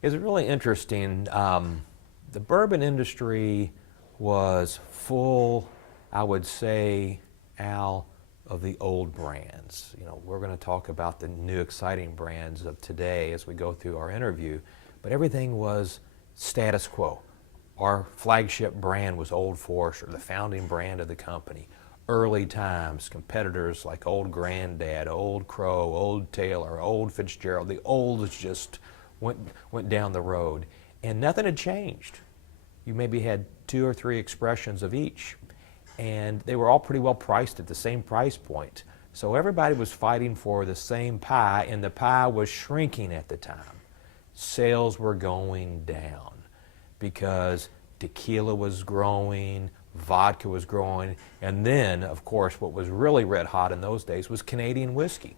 It's really interesting. The bourbon industry was full, I would say, Al, of the old brands. You know, we're going to talk about the new exciting brands of today as we go through our interview, but everything was status quo. Our flagship brand was Old Forester, the founding brand of the company. Early times, competitors like Old Granddad, Old Crow, Old Taylor, Old Fitzgerald, the olds just went down the road, and nothing had changed. You maybe had 2 or 3 expressions of each, and they were all pretty well priced at the same price point. So everybody was fighting for the same pie, and the pie was shrinking at the time. Sales were going down because tequila was growing, vodka was growing, and then, of course, what was really red hot in those days was Canadian whiskey.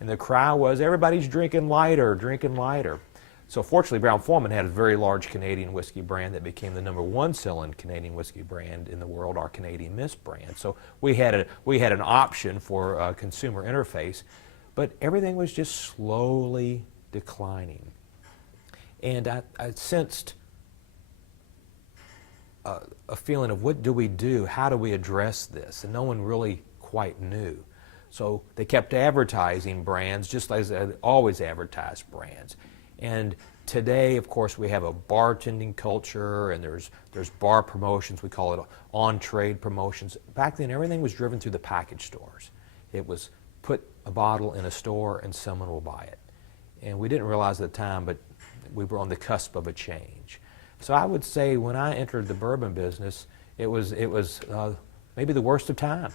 And the cry was, everybody's drinking lighter, drinking lighter. So fortunately, Brown-Forman had a very large Canadian whiskey brand that became the #1 selling Canadian whiskey brand in the world, our Canadian Mist brand. So we had an option for consumer interface, but everything was just slowly declining. And I sensed a feeling of what do we do? How do we address this? And no one really quite knew. So they kept advertising brands just as they always advertised brands. And today, of course, we have a bartending culture, and there's bar promotions. We call it on-trade promotions. Back then, everything was driven through the package stores. It was put a bottle in a store and someone will buy it. And we didn't realize at the time, but we were on the cusp of a change. So I would say when I entered the bourbon business, it was maybe the worst of times.